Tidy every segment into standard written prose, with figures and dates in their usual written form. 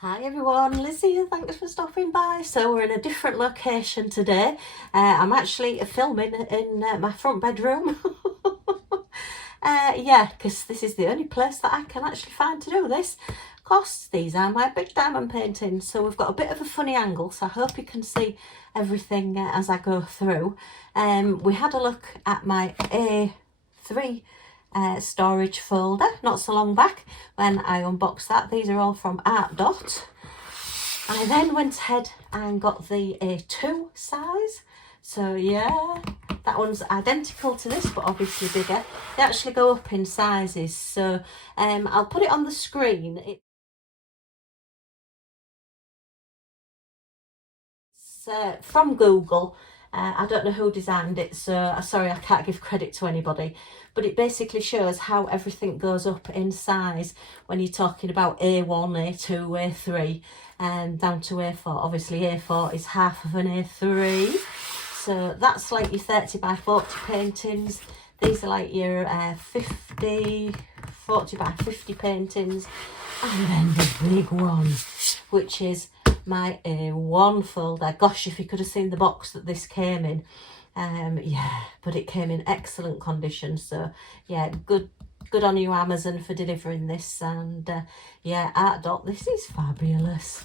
Hi everyone, Liz here, thanks for stopping by. So we're in a different location today. I'm actually filming in my front bedroom. Yeah, because this is the only place that I can actually find to do this. Of course, these are my big diamond paintings, so we've got a bit of a funny angle, so I hope you can see everything as I go through. We had a look at my A3 storage folder not so long back when I unboxed that. These are all from ARTDOT. I then went ahead and got the A2 size. So yeah, that one's identical to this, but obviously bigger. They actually go up in sizes. So I'll put it on the screen. It's from Google. I don't know who designed it, so sorry, I can't give credit to anybody. But it basically shows how everything goes up in size when you're talking about A1, A2, A3, and down to A4. Obviously, A4 is half of an A3. So that's like your 30 by 40 paintings. These are like your 40 by 50 paintings. And then the big one, which is my A1 folder. Gosh, if you could have seen the box that this came in. Yeah, but it came in excellent condition. So yeah, good on you, Amazon, for delivering this. And yeah, ARTDOT, this is fabulous.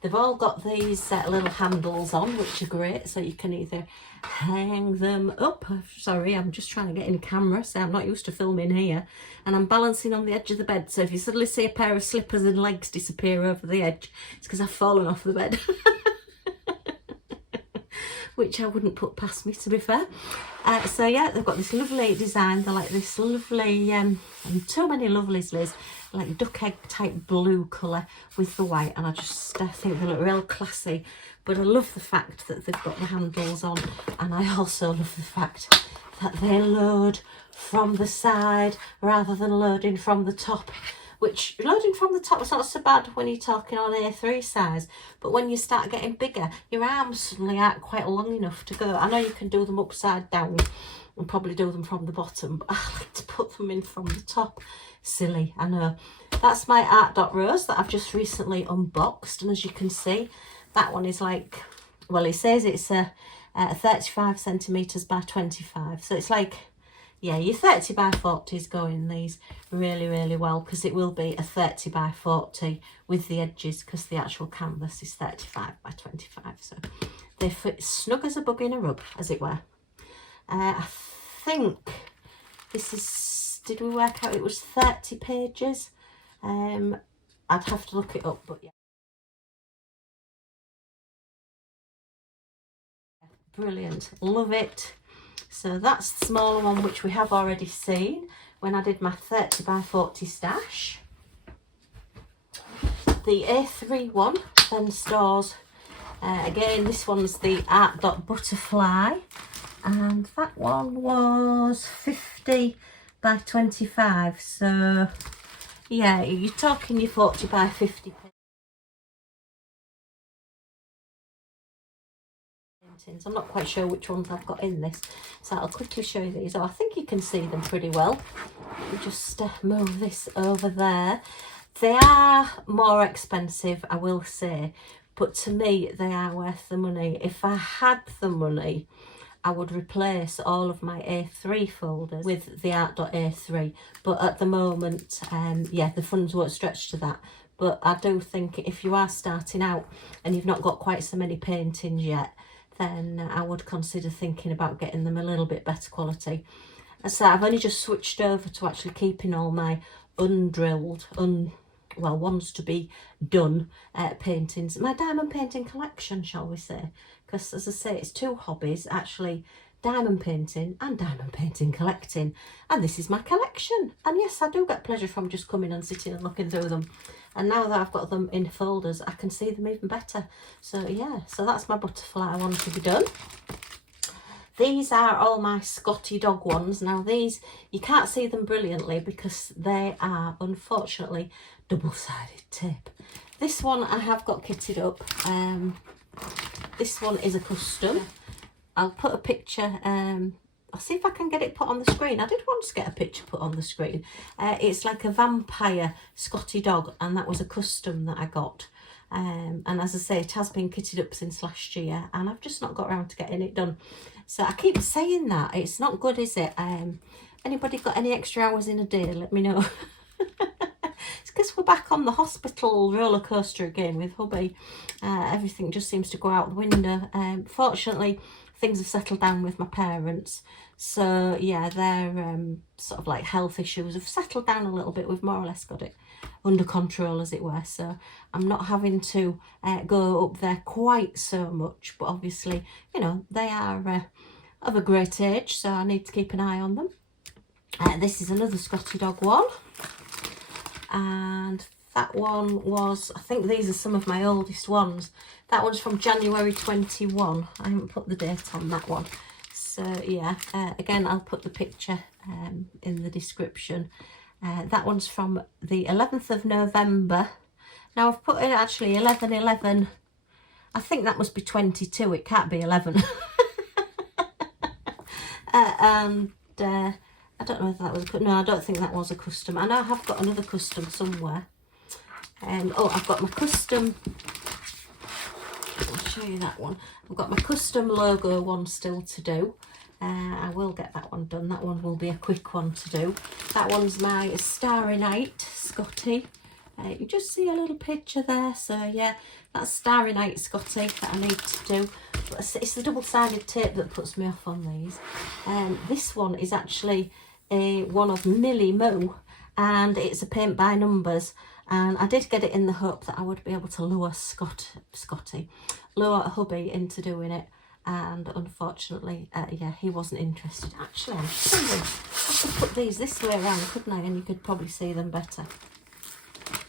They've all got these little handles on, which are great, so you can either hang them up. Sorry, I'm just trying to get in camera, so I'm not used to filming here. And I'm balancing on the edge of the bed, so if you suddenly see a pair of slippers and legs disappear over the edge, it's because I've fallen off the bed. Which I wouldn't put past me, to be fair. So yeah, they've got this lovely design. They're like this lovely, too many lovelies, Liz, like duck egg type blue colour with the white, and I think they look real classy. But I love the fact that they've got the handles on, and I also love the fact that they load from the side rather than loading from the top. Which, loading from the top is not so bad when you're talking on A3 size, but when you start getting bigger, your arms suddenly aren't quite long enough to go. I know you can do them upside down and probably do them from the bottom, but I like to put them in from the top. Silly, I know. That's my ARTDOT rose that I've just recently unboxed, and as you can see, that one is like, well, it says it's a 35 centimetres by 25, so it's like, yeah, your 30 by 40s go in these really, really well, because it will be a 30 by 40 with the edges, because the actual canvas is 35 by 25. So they fit snug as a bug in a rug, as it were. I think this is, did we work out it was 30 pages? I'd have to look it up, but yeah. Brilliant, love it. So that's the smaller one, which we have already seen when I did my 30 by 40 stash. The A3 one then stores, again, this one's the ARTDOT butterfly, and that one was 50 by 25. So yeah, you're talking your 40 by 50 paintings. I'm not quite sure which ones I've got in this, so I'll quickly show you these. Oh, I think you can see them pretty well. Let me just move this over there. They are more expensive, I will say, but to me they are worth the money. If I had the money, I would replace all of my A3 folders with the ARTDOT A3, but at the moment, yeah, the funds won't stretch to that. But I do think if you are starting out and you've not got quite so many paintings yet, then I would consider thinking about getting them a little bit better quality. So I've only just switched over to actually keeping all my undrilled, well, ones to be done paintings. My diamond painting collection, shall we say. Because as I say, it's two hobbies, actually, diamond painting and diamond painting collecting. And this is my collection. And yes, I do get pleasure from just coming and sitting and looking through them. And now that I've got them in folders, I can see them even better. So yeah, so that's my butterfly one to be done. These are all my Scotty dog ones. Now these, you can't see them brilliantly because they are unfortunately double-sided tape. This one I have got kitted up. This one is a custom. I'll put a picture, I'll see if I can get it put on the screen. I did once get a picture put on the screen. It's like a vampire Scotty dog, and that was a custom that I got. And as I say, it has been kitted up since last year, and I've just not got around to getting it done. So I keep saying that. It's not good, is it? Anybody got any extra hours in a day? Let me know. It's because we're back on the hospital roller coaster again with hubby. Everything just seems to go out the window. Fortunately, things have settled down with my parents. So yeah, their sort of like health issues have settled down a little bit. We've more or less got it under control, as it were. So I'm not having to go up there quite so much. But obviously, you know, they are of a great age, so I need to keep an eye on them. This is another Scotty dog one. And that one was, I think these are some of my oldest ones. That one's from January 21. I haven't put the date on that one. So yeah, again, I'll put the picture in the description. That one's from the 11th of November. Now I've put in actually 11/11. I think that must be 22. It can't be 11. I don't know if that was, no, I don't think that was a custom. I know I have got another custom somewhere. Oh, I've got my custom, I'll show you that one. I've got my custom logo one still to do. I will get that one done. That one will be a quick one to do. That one's my Starry Night Scotty. You just see a little picture there. So yeah, that's Starry Night Scotty that I need to do. But it's the double-sided tape that puts me off on these. This one is actually one of Millie Moo, and it's a paint by numbers. And I did get it in the hope that I would be able to lure lure hubby into doing it. And unfortunately, yeah, he wasn't interested. Actually, I'm thinking I could put these this way around, couldn't I? And you could probably see them better.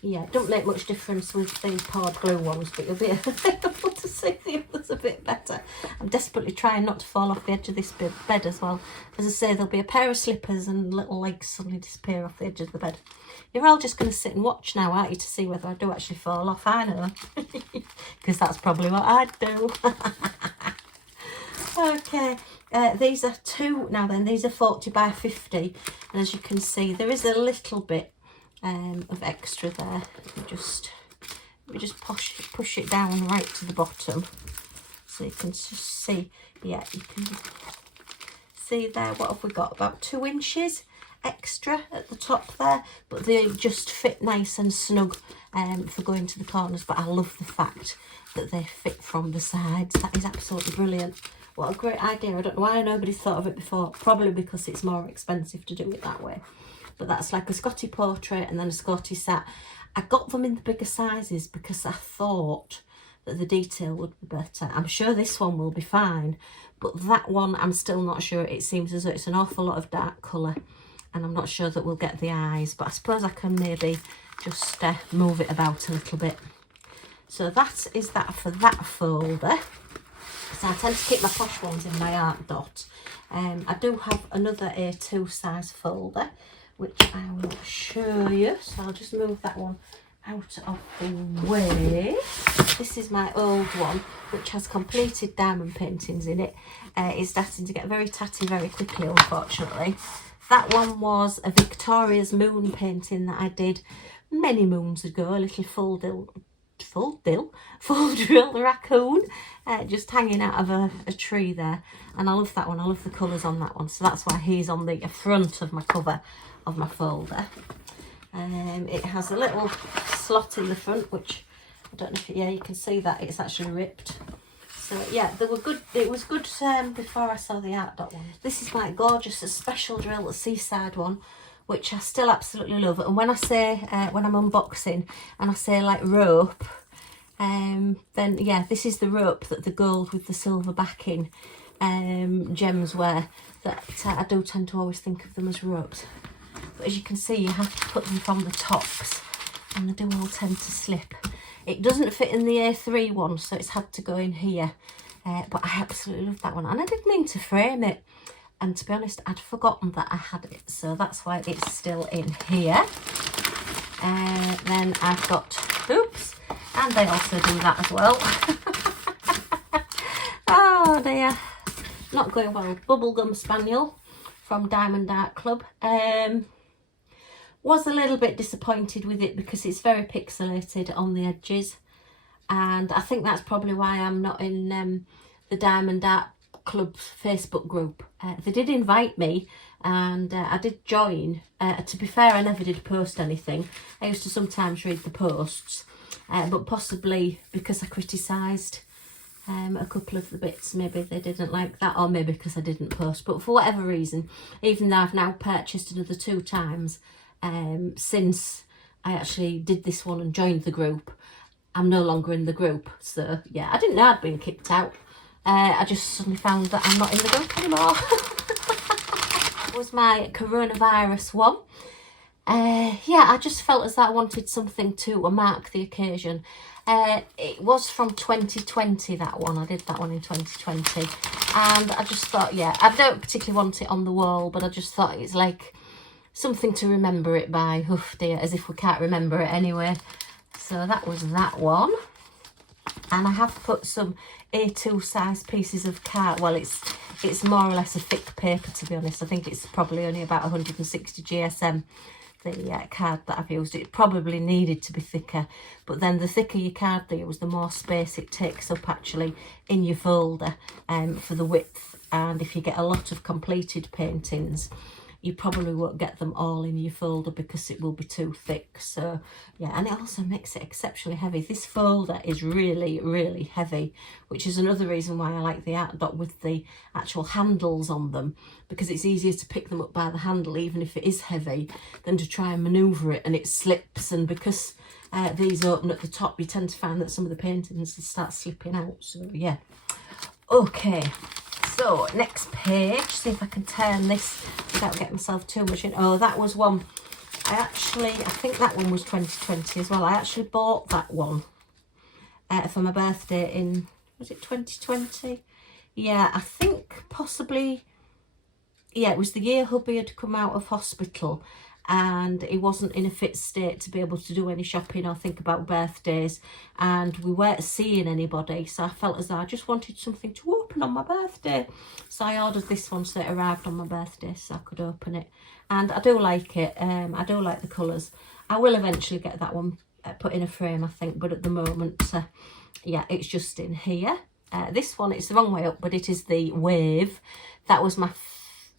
Yeah, it don't make much difference with these poured glue ones, but you'll be able to see the others a bit better. I'm desperately trying not to fall off the edge of this bed as well. As I say, there'll be a pair of slippers and little legs suddenly disappear off the edge of the bed. You're all just going to sit and watch now, aren't you, to see whether I do actually fall off? I know, because that's probably what I'd do. Okay, these are two, now then, these are 40 by 50, and as you can see, there is a little bit of extra there. Let me just push it down right to the bottom, so you can just see. Yeah, you can see there. What have we got? About 2 inches extra at the top there, but they just fit nice and snug for going to the corners. But I love the fact that they fit from the sides. That is absolutely brilliant. What a great idea. I don't know why nobody's thought of it before. Probably because it's more expensive to do it that way. But that's like a Scotty portrait and then a Scotty sat. I got them in the bigger sizes because I thought that the detail would be better. I'm sure this one will be fine, but that one I'm still not sure. It seems as though it's an awful lot of dark colour, and I'm not sure that we'll get the eyes, but I suppose I can maybe just move it about a little bit. So that is that for that folder. So I tend to keep my posh ones in my ARTDOT. I do have another A2 size folder, which I will show you. So I'll just move that one out of the way. This is my old one, which has completed diamond paintings in it. It's starting to get very tatty very quickly, unfortunately. That one was a Victoria's moon painting that I did many moons ago, a little full drill raccoon just hanging out of a tree there. And I love that one. I love the colours on that one. So that's why he's on the front of my cover of my folder. It has a little slot in the front, which I don't know if you can see that it's actually ripped. So yeah, they were good. It was good before I saw the ARTDOT one. This is my gorgeous special drill, the seaside one, which I still absolutely love. And when I say when I'm unboxing and I say like rope, then yeah, this is the rope that the gold with the silver backing gems wear. That I do tend to always think of them as ropes. But as you can see, you have to put them from the tops, and they do all tend to slip. It doesn't fit in the A3 one, so it's had to go in here. But I absolutely love that one, and I did mean to frame it. And to be honest, I'd forgotten that I had it, so that's why it's still in here. Then I've got, oops, and they also do that as well. Oh dear, not going well. Bubblegum Spaniel from Diamond Art Club. Was a little bit disappointed with it because it's very pixelated on the edges. and I think that's probably why I'm not in the Diamond Art Club Facebook group. They did invite me, and I did join. To be fair, I never did post anything. I used to sometimes read the posts, but possibly because I criticised a couple of the bits, maybe they didn't like that, or maybe because I didn't post. But for whatever reason, even though I've now purchased another 2 times since I actually did this one and joined the group, I'm no longer in the group. So yeah, I didn't know I'd been kicked out. I just suddenly found that I'm not in the group anymore. That was my coronavirus one. Yeah, I just felt as though I wanted something to mark the occasion. It was from 2020, that one. I did that one in 2020. And I just thought, yeah, I don't particularly want it on the wall, but I just thought it's like something to remember it by. Oh dear, as if we can't remember it anyway. So that was that one. And I have put some A2 size pieces of card. Well, it's more or less a thick paper, to be honest. I think it's probably only about 160 GSM, the card that I've used. It probably needed to be thicker, but then the thicker your card there was, the more space it takes up actually in your folder for the width. And if you get a lot of completed paintings, you probably won't get them all in your folder because it will be too thick. So yeah, and it also makes it exceptionally heavy. This folder is really, really heavy, which is another reason why I like the ARTDOT with the actual handles on them, because it's easier to pick them up by the handle, even if it is heavy, than to try and manoeuvre it and it slips. And because these open at the top, you tend to find that some of the paintings will start slipping out. So yeah, okay. So next page, see if I can turn this without getting myself too much in. Oh, that was one. I think that one was 2020 as well. I actually bought that one for my birthday in, was it 2020? Yeah, I think possibly, yeah, it was the year hubby had come out of hospital and he wasn't in a fit state to be able to do any shopping or think about birthdays, and we weren't seeing anybody, so I felt as though I just wanted something to open on my birthday. So I ordered this one, so it arrived on my birthday so I could open it, and I do like it. I do like the colours. I will eventually get that one put in a frame, I think, but at the moment, yeah, it's just in here. This one, it's the wrong way up, but it is the Wave. That was my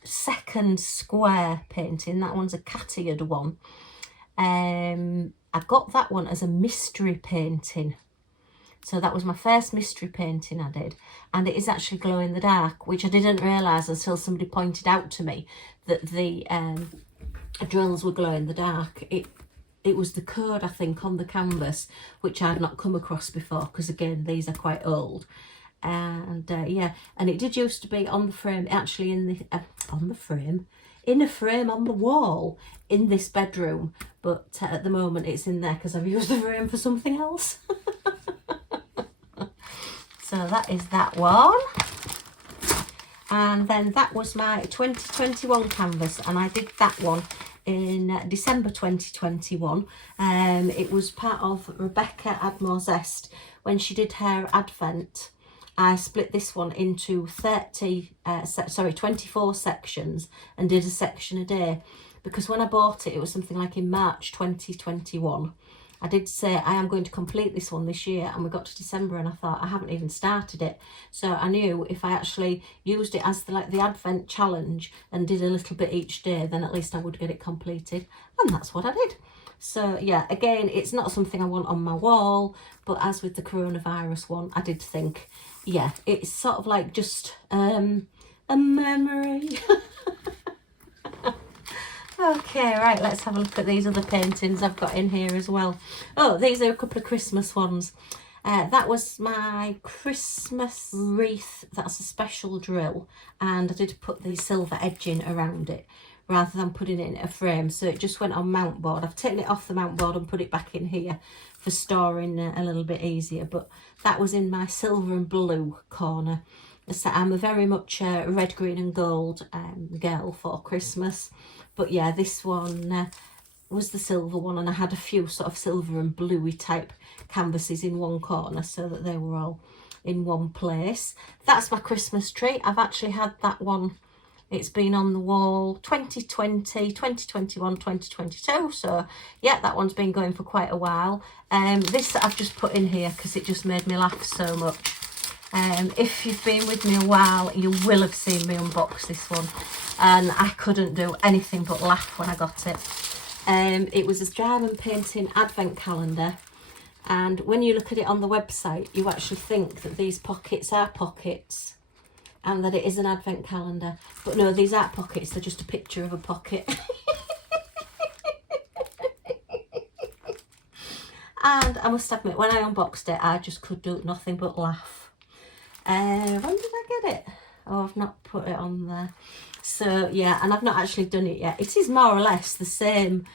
second square painting. That one's a cat-eared one. I got that one as a mystery painting, so that was my first mystery painting I did, and it is actually glow in the dark, which I didn't realise until somebody pointed out to me that the drills were glow in the dark. It was the code, I think, on the canvas, which I'd not come across before, because again, these are quite old. And yeah, and it did used to be on the frame, actually in the in a frame on the wall in this bedroom, but at the moment it's in there because I've used the frame for something else. So that is that one. And then that was my 2021 canvas, and I did that one in December 2021. It was part of Rebecca Admore Zest when she did her advent. I split this one into 24 sections and did a section a day, because when I bought it, it was something like in March 2021. I did say I am going to complete this one this year, and we got to December and I thought I haven't even started it. So I knew if I actually used it as the advent challenge and did a little bit each day, then at least I would get it completed, and that's what I did. So yeah, again, it's not something I want on my wall, but as with the coronavirus one, I did think, yeah, it's sort of like just a memory. Okay, right, let's have a look at these other paintings I've got in here as well. Oh, these are a couple of Christmas ones. That was my Christmas wreath. That's a special drill, and I did put the silver edging around it rather than putting it in a frame, so it just went on mount board. I've taken it off the mount board and put it back in here for storing a little bit easier, but that was in my silver and blue corner. So I'm a very much red, green and gold girl for Christmas, but yeah, this one was the silver one, and I had a few sort of silver and bluey type canvases in one corner so that they were all in one place. That's my Christmas tree. I've actually had that one It's been on the wall 2020, 2021, 2022. So yeah, that one's been going for quite a while. This I've just put in here because it just made me laugh so much. If you've been with me a while, you will have seen me unbox this one, and I couldn't do anything but laugh when I got it. It was a diamond painting advent calendar, and when you look at it on the website, you actually think that these pockets are pockets and that it is an advent calendar, but no, these aren't pockets, they're just a picture of a pocket. And I must admit, when I unboxed it, I just could do nothing but laugh. When did I get it? Oh, I've not put it on there. So yeah, and I've not actually done it yet. It is more or less the same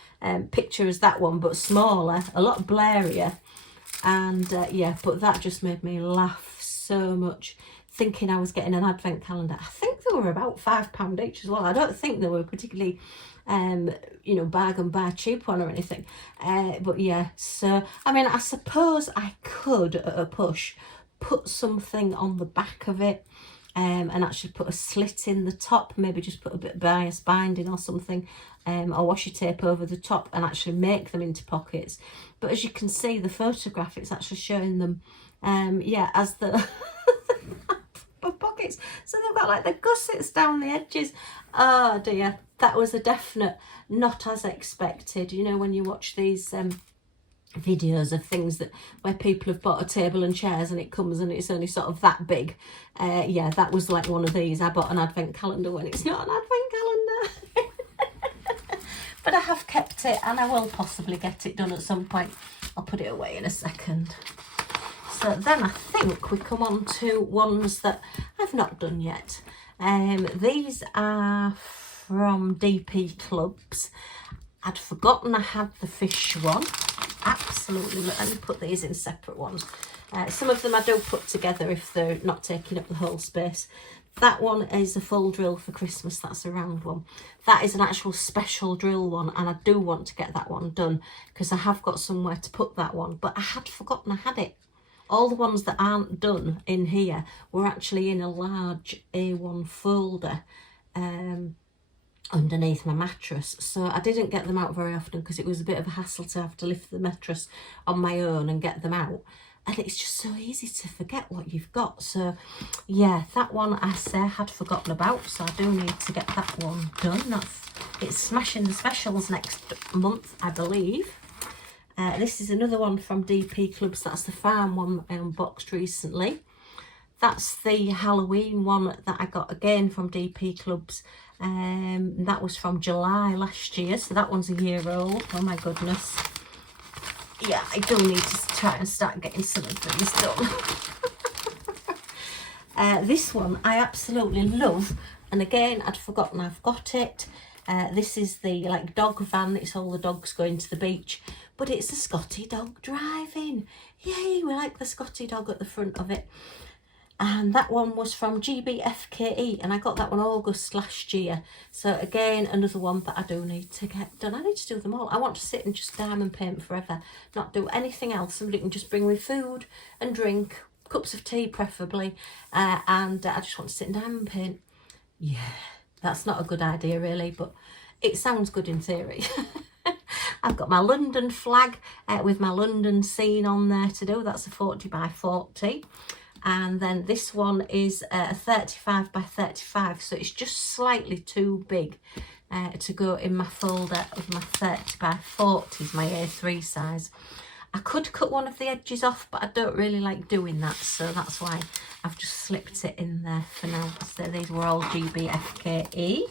picture as that one, but smaller, a lot blurrier. And yeah, but that just made me laugh so much, thinking I was getting an advent calendar. I think they were about £5 each as well. I don't think they were particularly you know, bargain buy cheap one or anything. But yeah, so I mean, I suppose I could at a push put something on the back of it, and actually put a slit in the top, maybe just put a bit of bias binding or something, or washi tape over the top, and actually make them into pockets. But as you can see, the photograph, it's actually showing them yeah, as the pockets, so they've got like the gussets down the edges. Oh dear, that was a definite not as expected. You know, when you watch these videos of things that where people have bought a table and chairs and it comes and it's only sort of that big, yeah, that was like one of these. I bought an advent calendar when it's not an advent calendar. But I have kept it, and I will possibly get it done at some point. I'll put it away in a second. So then I think we come on to ones that I've not done yet. These are from DP Clubs. I'd forgotten I had the fish one. Absolutely, let me put these in separate ones. Some of them I do put together if they're not taking up the whole space. That one is a full drill for Christmas, that's a round one. That is an actual special drill one, and I do want to get that one done because I have got somewhere to put that one, but I had forgotten I had it. All the ones that aren't done in here were actually in a large A1 folder underneath my mattress, so I didn't get them out very often because it was a bit of a hassle to have to lift the mattress on my own and get them out, and it's just so easy to forget what you've got. So yeah, that one I say I had forgotten about, so I do need to get that one done. It's smashing the specials next month, I believe. This is another one from DP Clubs. That's the farm one I unboxed recently. That's the Halloween one that I got again from DP Clubs. That was from July last year, so that one's a year old. Oh my goodness. Yeah, I do need to try and start getting some of these done. This one I absolutely love, and again I'd forgotten I've got it. This is the like dog van. It's all the dogs going to the beach, but it's a Scotty dog driving. Yay, we like the Scotty dog at the front of it. And that one was from GBFKE, and I got that one August last year. So again, another one that I do need to get done. I need to do them all. I want to sit and just diamond paint forever, not do anything else. Somebody can just bring me food and drink, cups of tea preferably, and I just want to sit and diamond paint. Yeah, that's not a good idea really, but it sounds good in theory. I've got my London flag with my London scene on there to do. That's a 40 by 40. And then this one is a 35 by 35, so it's just slightly too big to go in my folder of my 30 by 40s, my A3 size. I could cut one of the edges off, but I don't really like doing that, so that's why I've just slipped it in there for now. So these were all GBFKE.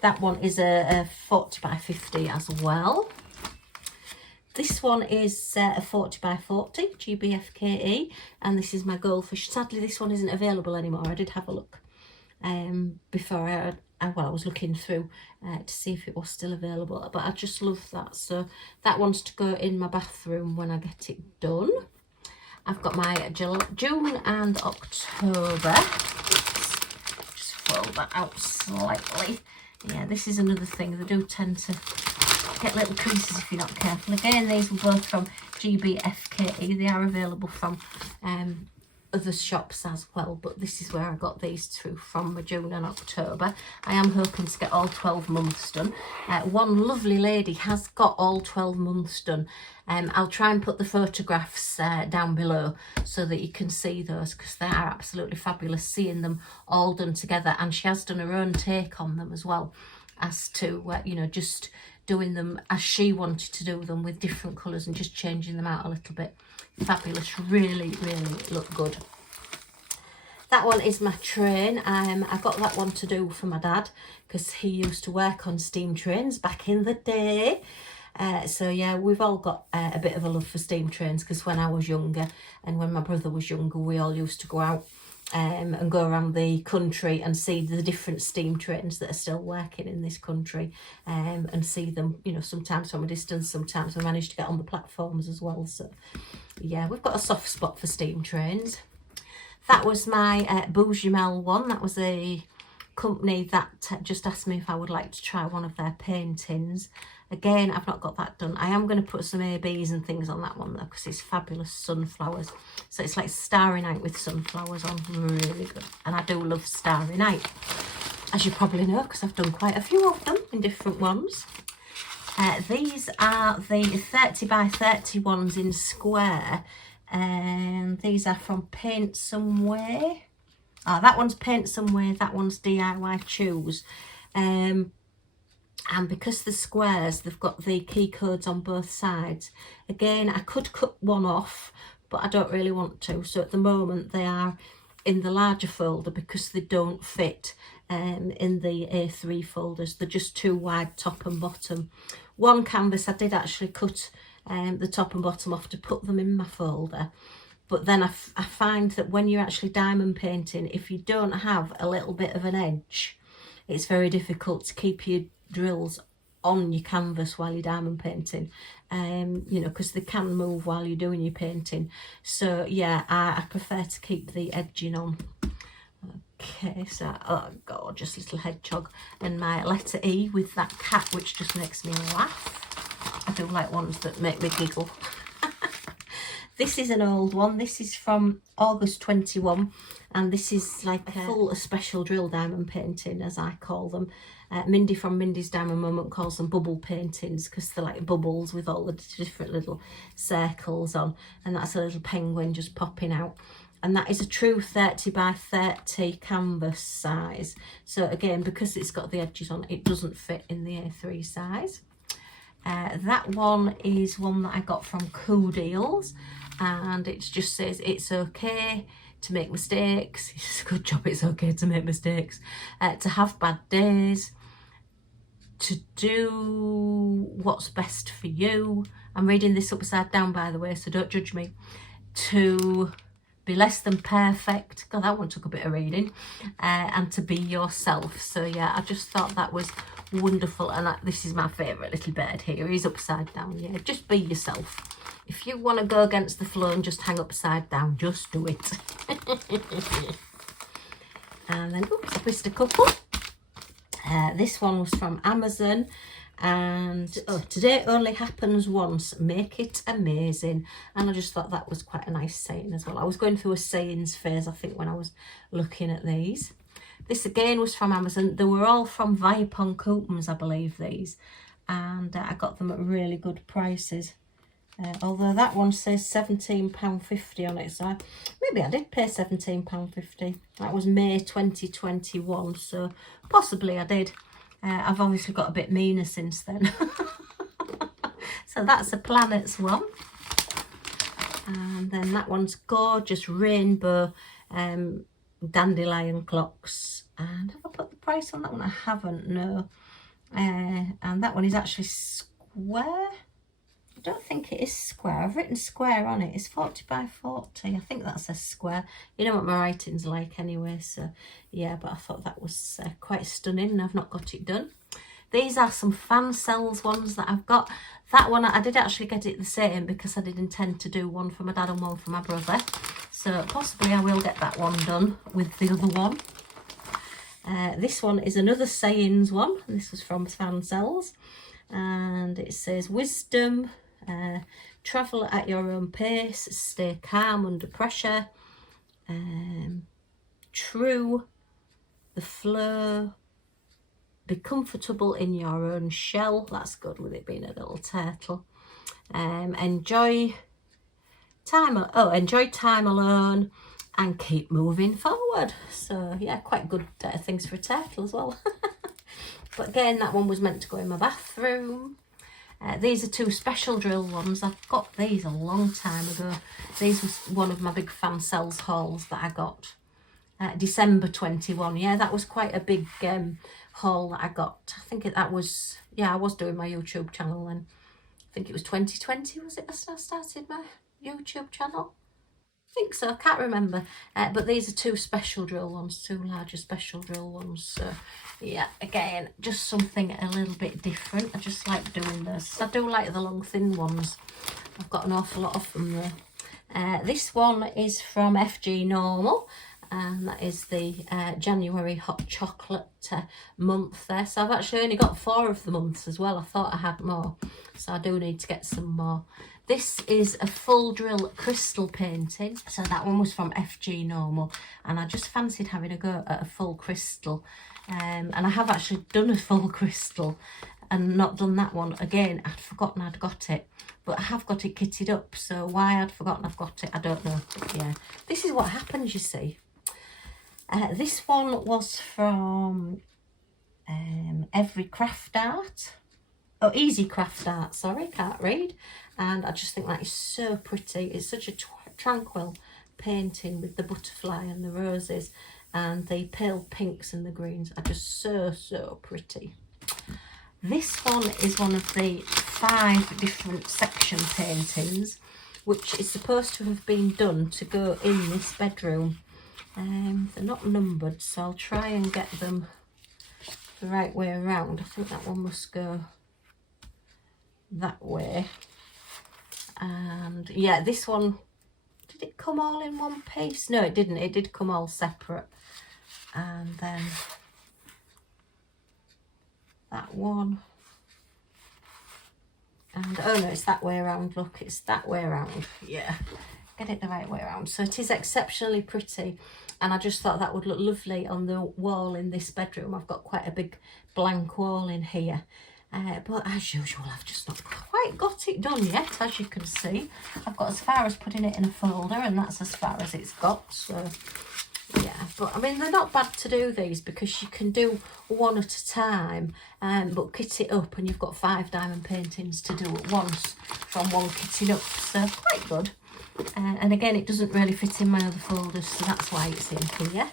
That one is a 40 by 50 as well. This one is a 40 by 40 GBFKE, and this is my goldfish. Sadly, this one isn't available anymore. I did have a look before I was looking through to see if it was still available, but I just love that. So that one's to go in my bathroom when I get it done. I've got my June and October. Just fold that out slightly. Yeah, this is another thing. They do tend to get little creases if you're not careful. Again, these were both from GBFKE. They are available from other shops as well, but this is where I got these through from June and October. I am hoping to get all 12 months done. One lovely lady has got all 12 months done. I'll try and put the photographs down below so that you can see those, because they are absolutely fabulous, seeing them all done together. And she has done her own take on them as well, as to you know, just doing them as she wanted to do them, with different colours and just changing them out a little bit. Fabulous, really look good. That one is my train. I got that one to do for my dad, because he used to work on steam trains back in the day. So yeah, we've all got a bit of a love for steam trains, because when I was younger and when my brother was younger, we all used to go out and go around the country and see the different steam trains that are still working in this country, and see them, you know, sometimes from a distance, sometimes we managed to get on the platforms as well. So yeah, we've got a soft spot for steam trains. That was my Bougie Mel one. That was a company that just asked me if I would like to try one of their paintings. Again, I've not got that done. I am going to put some ABs and things on that one though, because it's fabulous sunflowers. So it's like Starry Night with sunflowers on, really good. And I do love Starry Night, as you probably know, because I've done quite a few of them in different ones. These are the 30 by 30 ones in square, and these are from Paint Some Way. That one's Paint Some Way, that one's DIY Choose. And because the squares, they've got the key codes on both sides. Again, I could cut one off, but I don't really want to. So at the moment they are in the larger folder because they don't fit in the A3 folders. They're just too wide, top and bottom. One canvas I did actually cut the top and bottom off to put them in my folder. But then I find that when you're actually diamond painting, if you don't have a little bit of an edge, it's very difficult to keep your drills on your canvas while you're diamond painting, you know, because they can move while you're doing your painting. So yeah, I prefer to keep the edging on. Okay, so oh, gorgeous little hedgehog, and my letter E with that cat, which just makes me laugh. I do like ones that make me giggle. This is an old one. This is from August 21, and this is like a full special drill diamond painting, as I call them. Mindy from Mindy's Diamond Moment calls them bubble paintings, because they're like bubbles with all the different little circles on, and that's a little penguin just popping out. And that is a true 30 by 30 canvas size. So again, because it's got the edges on, it doesn't fit in the A3 size. That one is one that I got from Cool Deals, and it just says it's okay to make mistakes. It's a good job, it's okay to make mistakes, to have bad days, to do what's best for you. I'm reading this upside down, by the way, so don't judge me. To be less than perfect. God, that one took a bit of reading. And to be yourself. So yeah, I just thought that was wonderful, and this is my favourite little bird here. He's upside down. Yeah, just be yourself. If you want to go against the flow and just hang upside down, just do it. And then, oops, I missed a couple. This one was from Amazon, and today only happens once, make it amazing. And I just thought that was quite a nice saying as well. I was going through a sayings phase, I think, when I was looking at these. This again was from Amazon. They were all from Viapon coupons, I believe, these, and I got them at really good prices. Although that one says £17.50 on it, so maybe I did pay £17.50. That was May 2021, so possibly I did. I've obviously got a bit meaner since then. So that's a Planets one. And then that one's gorgeous rainbow dandelion clocks. And have I put the price on that one? I haven't, no. And that one is actually square. I don't think it is square. I've written square on it. It's 40 by 40. I think that's a square. You know what my writing's like anyway, so yeah, but I thought that was quite stunning, and I've not got it done. These are some fan cells ones that I've got. That one, I did actually get it the same because I did intend to do one for my dad and one for my brother. So possibly I will get that one done with the other one. This one is another sayings one. This was from Fan Cells, and it says wisdom. Travel at your own pace, stay calm under pressure, True, the flow, be comfortable in your own shell. That's good with it being a little turtle. Enjoy time alone and keep moving forward. So yeah, quite good things for a turtle as well. But again, that one was meant to go in my bathroom. These are two special drill ones. I've got these a long time ago. These was one of my big fan sales hauls that I got. December 21. Yeah, that was quite a big haul that I got. I think that was, yeah, I was doing my YouTube channel then. I think it was 2020, was it? I started my YouTube channel. I think so, I can't remember. But these are two special drill ones, two larger special drill ones. So yeah, again, just something a little bit different. I just like doing this. I do like the long thin ones. I've got an awful lot of them there. This one is from FG Normal, and that is the January hot chocolate month there. So I've actually only got 4 of the months as well. I thought I had more, so I do need to get some more. This is a full drill crystal painting. So that one was from FG Normal, and I just fancied having a go at a full crystal. And I have actually done a full crystal and not done that one. Again, I'd forgotten I'd got it, but I have got it kitted up. So why I'd forgotten I've got it, I don't know. But yeah, this is what happens, you see. This one was from Every Craft Art. Oh, Easy Craft Art, sorry, can't read. And I just think that is so pretty. It's such a tranquil painting with the butterfly and the roses and the pale pinks and the greens are just so pretty. This one is one of the 5 different section paintings, which is supposed to have been done to go in this bedroom. They're not numbered, so I'll try and get them the right way around. I think that one must go that way. And yeah, this one, did it come all in one piece? No, it didn't. It did come all separate. And then that one, and oh no, it's that way around. Look, it's that way around. Yeah, get it the right way around. So it is exceptionally pretty, and I just thought that would look lovely on the wall in this bedroom. I've got quite a big blank wall in here, but as usual, I've just not quite got it done yet. As you can see, I've got as far as putting it in a folder, and that's as far as it's got. So yeah, but I mean, they're not bad to do these, because you can do one at a time, but kit it up, and you've got 5 diamond paintings to do at once from one kitting up, so quite good. And again, it doesn't really fit in my other folders, so that's why it's in here.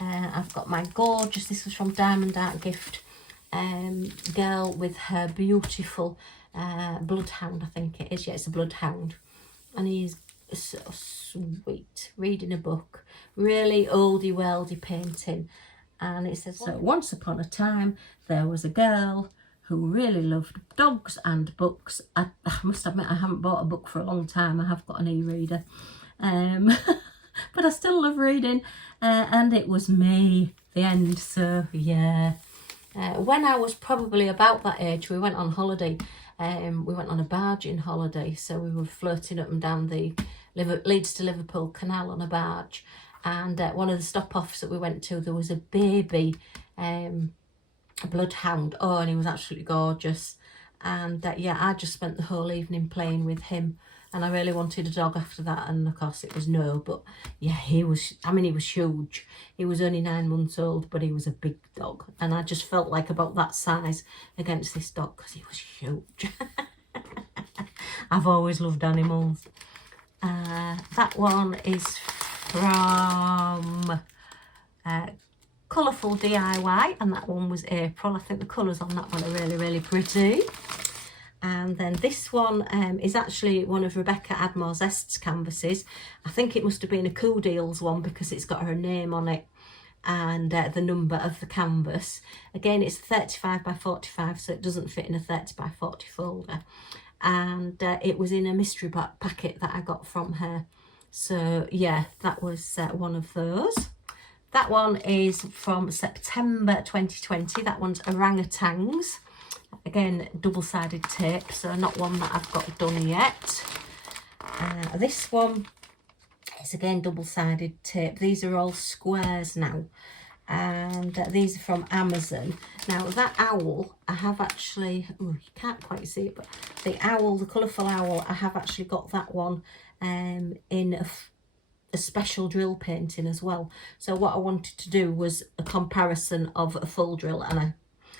I've got my gorgeous, this was from Diamond Art Gift, girl with her beautiful bloodhound, I think it is. Yeah, it's a bloodhound, and he's so sweet, reading a book, really oldie worldy painting. And it says, so once upon a time there was a girl who really loved dogs and books. I must admit, I haven't bought a book for a long time. I have got an e-reader, but I still love reading, and it was me, the end. So yeah, when I was probably about that age, we went on holiday. We went on a barging holiday, so we were floating up and down the Leeds to Liverpool canal on a barge, and one of the stop-offs that we went to, there was a baby bloodhound. Oh, and he was absolutely gorgeous. And yeah, I just spent the whole evening playing with him, and I really wanted a dog after that, and of course it was no. But yeah, he was, I mean, he was huge. He was only 9 months old, but he was a big dog, and I just felt like about that size against this dog, because he was huge. I've always loved animals. That one is from Colourful DIY, and that one was April. I think the colours on that one are really pretty. And then this one is actually one of Rebecca Admore Zest's canvases. I think it must have been a Cool Deals one, because it's got her name on it and the number of the canvas. Again, it's 35 by 45, so it doesn't fit in a 30 by 40 folder. And it was in a mystery packet that I got from her. So yeah, that was one of those. That one is from September 2020. That one's orangutans. Again, double-sided tape, so not one that I've got done yet. This one It's again double-sided tape. These are all squares now, and these are from Amazon. Now that owl, I have actually, oh, you can't quite see it, but the owl, the colourful owl, I have actually got that one in a special drill painting as well. So what I wanted to do was a comparison of a full drill and a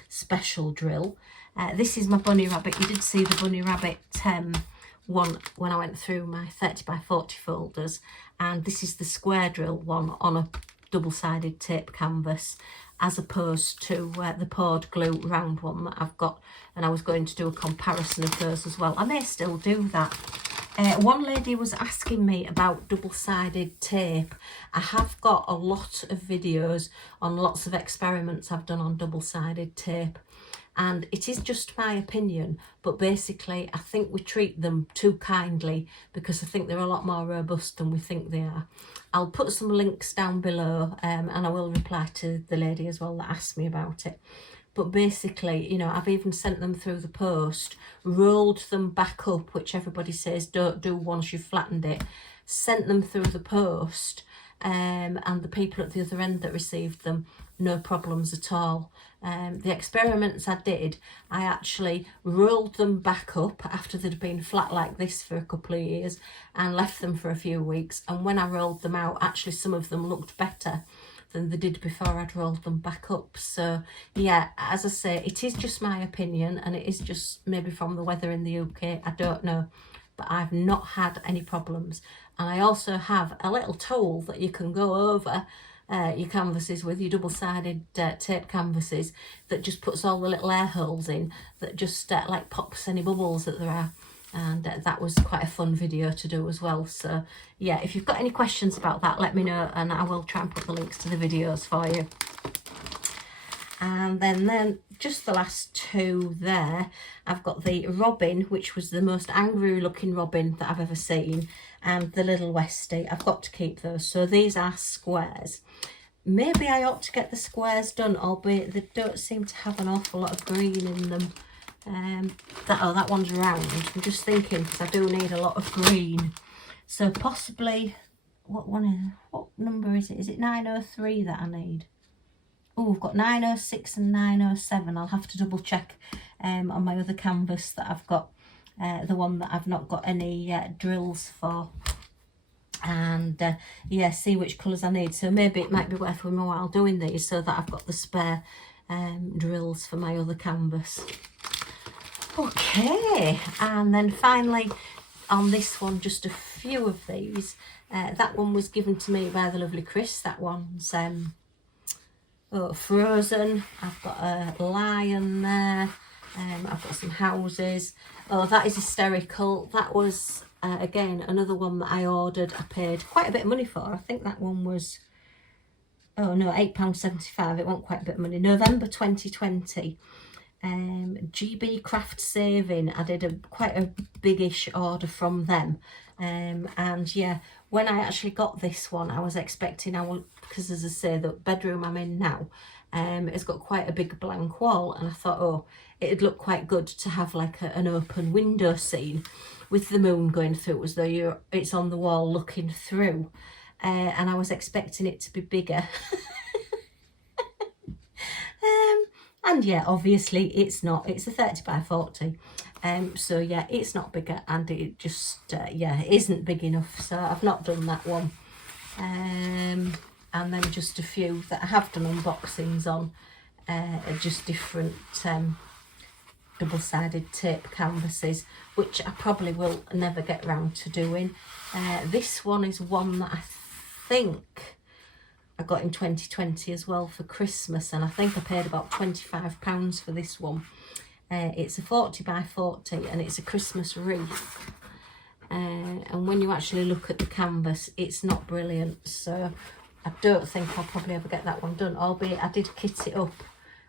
special drill. This is my bunny rabbit. You did see the bunny rabbit one when I went through my 30 by 40 folders, and this is the square drill one on a double-sided tape canvas, as opposed to the poured glue round one that I've got, and I was going to do a comparison of those as well. I may still do that. One lady was asking me about double-sided tape. I have got a lot of videos on lots of experiments I've done on double-sided tape, and it is just my opinion, but basically I think we treat them too kindly because I think they're a lot more robust than we think they are. I'll put some links down below, and I will reply to the lady as well that asked me about it. But basically, you know, I've even sent them through the post, rolled them back up, which everybody says don't do once you've flattened it, sent them through the post, and the people at the other end that received them, no problems at all. The experiments I did, I actually rolled them back up after they'd been flat like this for a couple of years and left them for a few weeks, and when I rolled them out, actually some of them looked better than they did before I'd rolled them back up. So yeah, as I say, it is just my opinion, and it is just maybe from the weather in the UK, I don't know, but I've not had any problems. And I also have a little tool that you can go over your canvases with, your double-sided tape canvases, that just puts all the little air holes in, that just like pops any bubbles that there are. And that was quite a fun video to do as well. So yeah, if you've got any questions about that, let me know, and I will try and put the links to the videos for you. And then just the last two there, I've got the robin, which was the most angry looking robin that I've ever seen, and the little Westie. I've got to keep those. So these are squares. Maybe I ought to get the squares done, albeit they don't seem to have an awful lot of green in them. That one's round. I'm just thinking, because I do need a lot of green. So possibly, what number is it? Is it 903 that I need? Oh, I've got 906 and 907. I'll have to double check on my other canvas that I've got, the one that I've not got any drills for. And yeah, see which colours I need. So maybe it might be worth my while doing these, so that I've got the spare drills for my other canvas. Okay, and then finally on this one, just a few of these. That one was given to me by the lovely Chris. That one's Frozen. I've got a lion there. I've got some houses. Oh, that is hysterical. That was again another one that I ordered. I paid quite a bit of money for. I think that one was, oh no, £8.75. It wasn't quite a bit of money. November 2020. GB Craft Saving. I did quite a biggish order from them, and yeah, when I actually got this one, I was expecting, because as I say, the bedroom I'm in now it's got quite a big blank wall, and I thought, oh, it'd look quite good to have like an open window scene with the moon going through, as though it's on the wall looking through, and I was expecting it to be bigger. And yeah, obviously it's not. It's a 30 by 40. So yeah, it's not bigger, and it just, yeah, it isn't big enough. So I've not done that one. And then just a few that I have done unboxings on, just different double-sided tape canvases, which I probably will never get round to doing. This one is one that I think I got in 2020 as well for Christmas, and I think I paid about £25 for this one. It's a 40 by 40, and it's a Christmas wreath. And when you actually look at the canvas, it's not brilliant, so I don't think I'll probably ever get that one done, albeit I did kit it up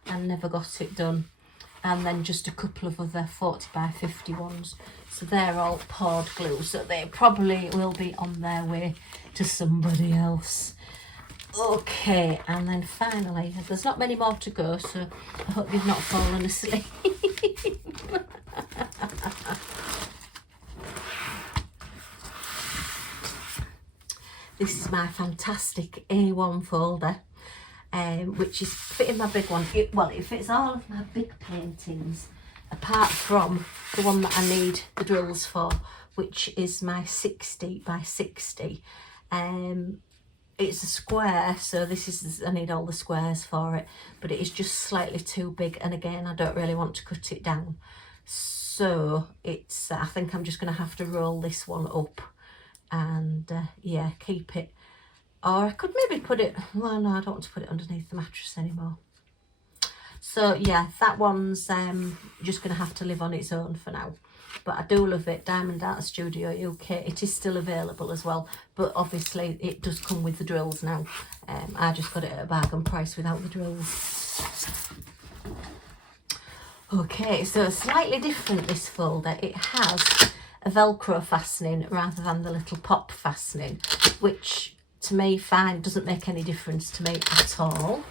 and never got it done. And then just a couple of other 40 by 50 ones. So they're all poured glue, so they probably will be on their way to somebody else. Okay, and then finally, there's not many more to go, so I hope you've not fallen asleep. This is my fantastic A1 folder, which is fitting my big one. It fits all of my big paintings, apart from the one that I need the drills for, which is my 60 by 60. It's a square, so I need all the squares for it, but it is just slightly too big, and again, I don't really want to cut it down. So I think I'm just going to have to roll this one up and yeah, keep it. Or I could maybe put it, well no, I don't want to put it underneath the mattress anymore. So yeah, that one's just going to have to live on its own for now. But I do love it. Diamond Art Studio UK. It is still available as well, but obviously it does come with the drills now. I just got it at a bargain price without the drills. Okay, so slightly different, this folder. It has a Velcro fastening rather than the little pop fastening, which to me doesn't make any difference to me at all.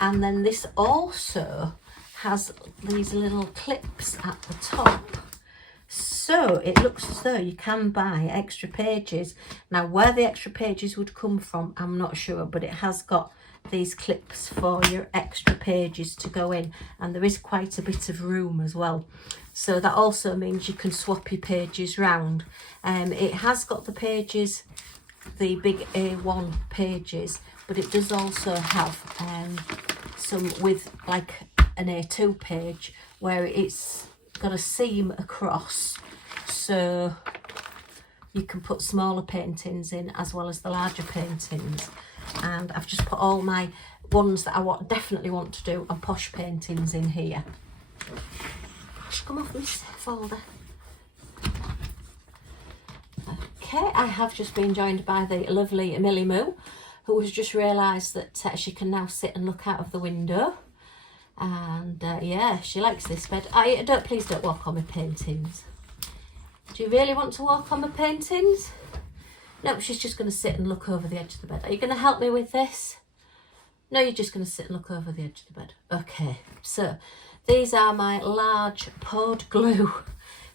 And then this also has these little clips at the top. So it looks as though you can buy extra pages. Now, where the extra pages would come from, I'm not sure, but it has got these clips for your extra pages to go in, and there is quite a bit of room as well. So that also means you can swap your pages round. It has got the pages, the big A1 pages, but it does also have some with like an A2 page where it's got a seam across, so you can put smaller paintings in as well as the larger paintings. And I've just put all my ones that I definitely want to do and posh paintings in here. Come off this folder. Okay, I have just been joined by the lovely Millie Moo, who has just realised that she can now sit and look out of the window. And yeah, she likes this bed. Please don't walk on my paintings. Do you really want to walk on my paintings? No, she's just going to sit and look over the edge of the bed. Are you going to help me with this? No, you're just going to sit and look over the edge of the bed. Okay, so these are my large poured glue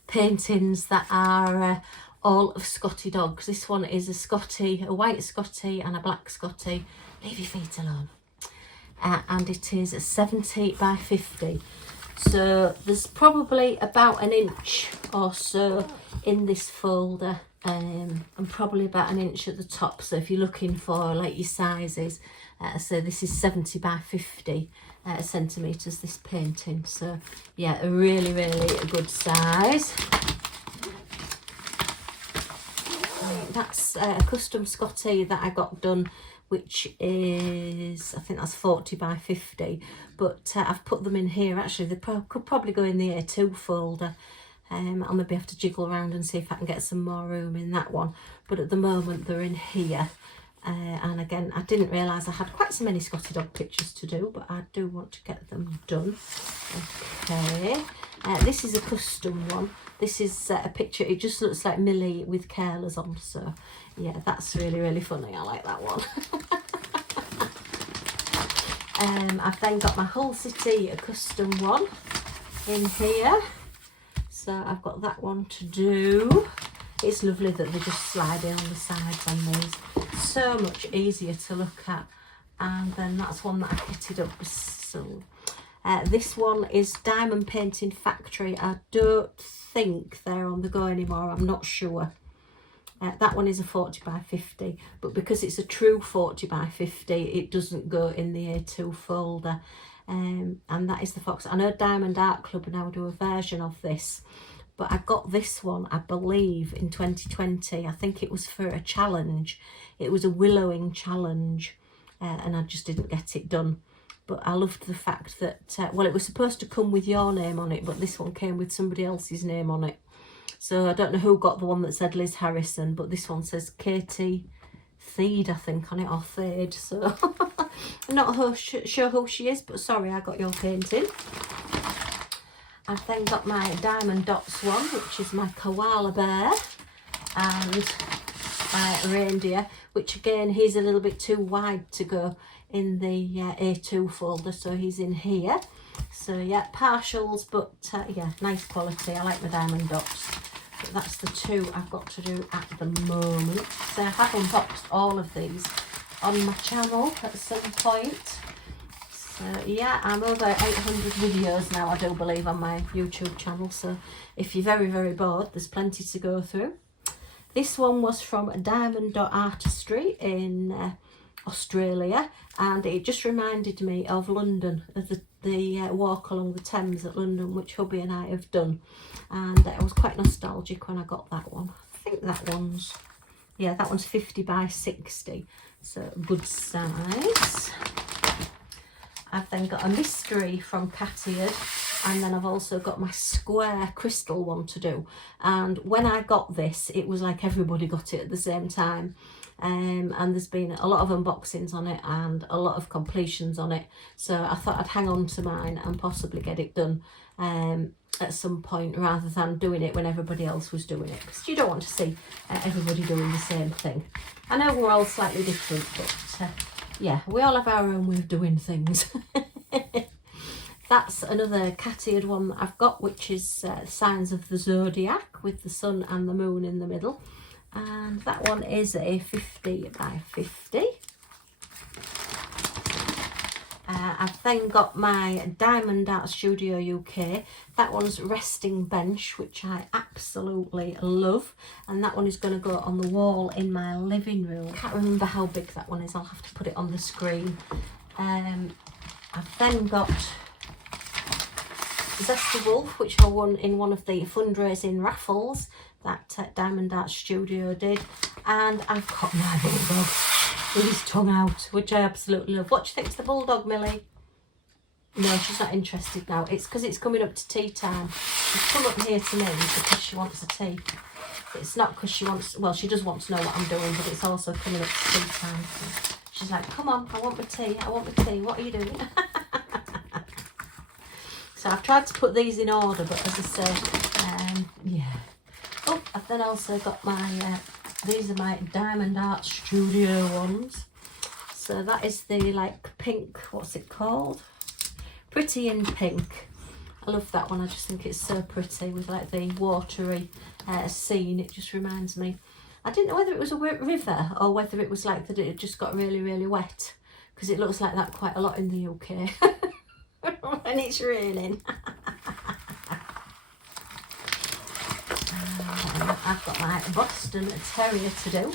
paintings that are all of Scotty dogs. This one is a Scotty, a white Scotty and a black Scotty. Leave your feet alone. And it is 70 by 50. So there's probably about an inch or so in this folder, and probably about an inch at the top. So if you're looking for like your sizes, so this is 70 by 50 centimetres, this painting. So yeah, a really a good size. That's a custom Scotty that I got done, which is, I think that's 40 by 50, but I've put them in here. Actually, they could probably go in the A2 folder. I'll maybe have to jiggle around and see if I can get some more room in that one, but at the moment they're in here. And again, I didn't realise I had quite so many Scotty dog pictures to do, but I do want to get them done. Okay, this is a custom one. This is a picture, it just looks like Millie with careless on, so yeah, that's really funny. I like that one. I've then got my Hull City, a custom one in here. So I've got that one to do. It's lovely that they just slide in on the sides on these. So much easier to look at. And then that's one that I kitted up with silk. This one is Diamond Painting Factory. I don't think they're on the go anymore. I'm not sure. That one is a 40 by 50, but because it's a true 40 by 50, it doesn't go in the A2 folder. And that is the Fox. I know Diamond Art Club now do a version of this, but I got this one, I believe, in 2020. I think it was for a challenge. It was a willowing challenge, and I just didn't get it done. But I loved the fact that, well, it was supposed to come with your name on it, but this one came with somebody else's name on it. So I don't know who got the one that said Liz Harrison, but this one says Katie Theed, I think, on it, or Thade. So I'm not sure who she is, but sorry, I got your painting. I've then got my Diamond Dots one, which is my koala bear, and my reindeer, which again, he's a little bit too wide to go in the A2 folder, so he's in here. So yeah, partials, but yeah, nice quality. I like my Diamond Dots. But that's the two I've got to do at the moment. So I have unboxed all of these on my channel at some point. So yeah, I'm over 800 videos now, I do believe, on my YouTube channel. So if you're very, very bored, there's plenty to go through. This one was from A1 Artistry in Australia, and it just reminded me of London, of the walk along the Thames at London, which hubby and I have done, and I was quite nostalgic when I got that one. I think that one's, yeah, that one's 50 by 60, so good size. I've then got a mystery from Cattiad, and then I've also got my square crystal one to do. And when I got this, it was like everybody got it at the same time. And there's been a lot of unboxings on it and a lot of completions on it. So I thought I'd hang on to mine and possibly get it done at some point, rather than doing it when everybody else was doing it. Because you don't want to see everybody doing the same thing. I know we're all slightly different, but yeah, we all have our own way of doing things. That's another Cattiad one that I've got, which is Signs of the Zodiac with the sun and the moon in the middle. And that one is a 50 by 50. I've then got my Diamond Art Studio UK. That one's Resting Bench, which I absolutely love. And that one is going to go on the wall in my living room. I can't remember how big that one is. I'll have to put it on the screen. I've then got Zest Wolf, which I won in one of the fundraising raffles that Diamond Art Studio did. And I've got my bulldog with his tongue out, which I absolutely love. What do you think to the bulldog, Millie? No, she's not interested now. It's because it's coming up to tea time. She's come up here to me because she wants a tea. It's not because she wants, well, she does want to know what I'm doing, but it's also coming up to tea time. So she's like, come on, I want my tea, I want my tea. What are you doing? So I've tried to put these in order, but as I say, yeah. Oh, I've then also got my, these are my Diamond Art Studio ones. So that is the like pink, what's it called? Pretty in Pink. I love that one. I just think it's so pretty with like the watery scene. It just reminds me. I didn't know whether it was a river or whether it was like that it just got really, really wet, because it looks like that quite a lot in the UK when it's raining. I've got my Boston Terrier to do,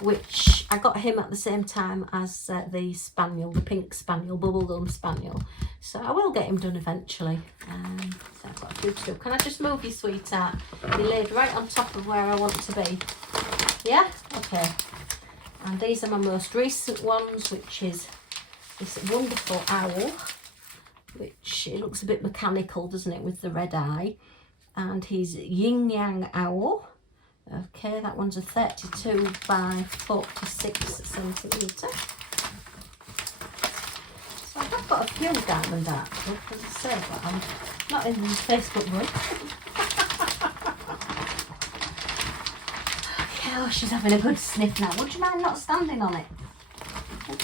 which I got him at the same time as the Spaniel, the pink Spaniel, Bubblegum Spaniel. So I will get him done eventually. So I've got a few to do. Can I just move you, sweetheart? Be laid right on top of where I want to be. Yeah? Okay. And these are my most recent ones, which is this wonderful owl, which it looks a bit mechanical, doesn't it, with the red eye. And he's Yin Yang Owl. Okay, that one's a 32 by 46 centimetre. So I've got a few Diamond Art stuff, as I say, but I'm not in the Facebook group. Okay, oh, she's having a good sniff now. Would you mind not standing on it?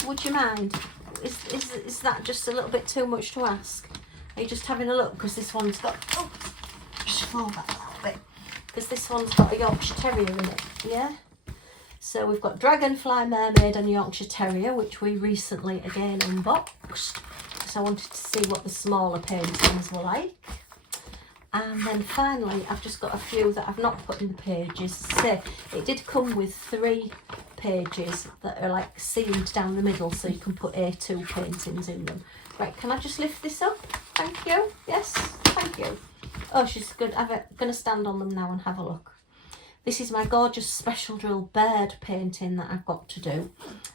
Would you mind? Is that just a little bit too much to ask? Are you just having a look? Because this one's got... Oh, just fall back a little bit. Because this one's got a Yorkshire Terrier in it, yeah? So we've got Dragonfly, Mermaid and Yorkshire Terrier, which we recently again unboxed. So I wanted to see what the smaller paintings were like. And then finally, I've just got a few that I've not put in the pages. So it did come with 3 pages that are like seamed down the middle, so you can put A2 paintings in them. Right, can I just lift this up? Thank you. Yes, thank you. Oh, she's good. I'm going to stand on them now and have a look. This is my gorgeous Special Drill bird painting that I've got to do.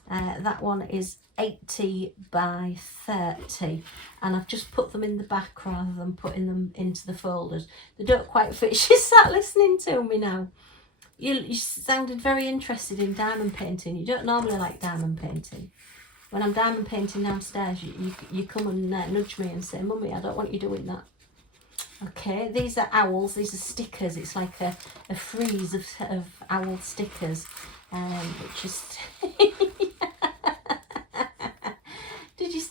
That one is 80 by 30, and I've just put them in the back rather than putting them into the folders. They don't quite fit. She's sat listening to me now. You sounded very interested in diamond painting. You don't normally like diamond painting. When I'm diamond painting downstairs, you come and nudge me and say, Mummy, I don't want you doing that. Okay, these are owls. These are stickers. It's like a frieze of owl stickers, which is...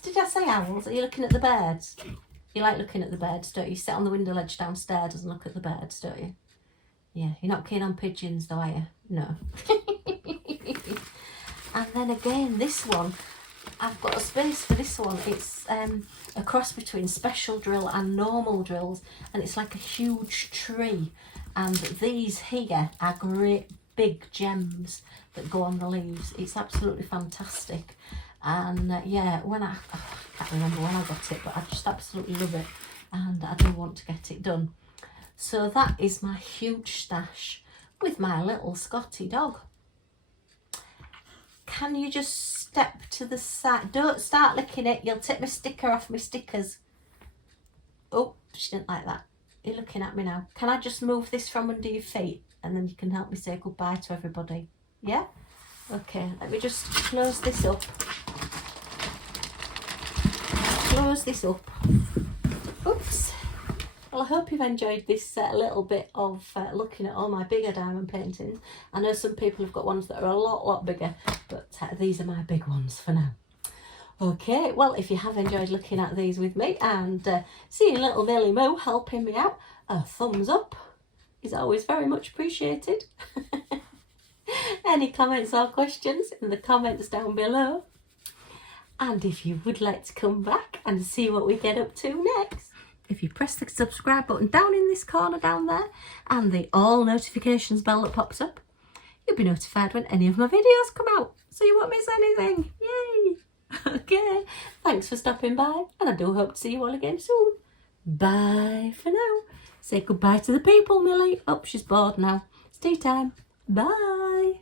Did I say owls? Are you looking at the birds? You like looking at the birds, don't you? You sit on the window ledge downstairs and look at the birds, don't you? Yeah, you're not keen on pigeons though, are you? No. And then again, this one, I've got a space for this one. It's a cross between special drill and normal drills, and it's like a huge tree. And these here are great big gems that go on the leaves. It's absolutely fantastic. And yeah, I can't remember when I got it, but I just absolutely love it, and I do want to get it done. So that is my huge stash with my little Scotty dog. Can you just step to the side? Don't start licking it. You'll take my sticker off my stickers. Oh, she didn't like that. You're looking at me now. Can I just move this from under your feet and then you can help me say goodbye to everybody? Yeah? Okay, let me just close this up. Close this up. Oops. Well, I hope you've enjoyed this little bit of looking at all my bigger diamond paintings. I know some people have got ones that are a lot bigger, but these are my big ones for now. Okay, well, if you have enjoyed looking at these with me and seeing little Millie Moo helping me out, a thumbs up is always very much appreciated. Any comments or questions in the comments down below. And if you would like to come back and see what we get up to next, if you press the subscribe button down in this corner down there and the all notifications bell that pops up, you'll be notified when any of my videos come out, so you won't miss anything. Yay! Okay, thanks for stopping by, and I do hope to see you all again soon. Bye for now. Say goodbye to the people, Millie. Oh, she's bored now. It's tea time. Bye.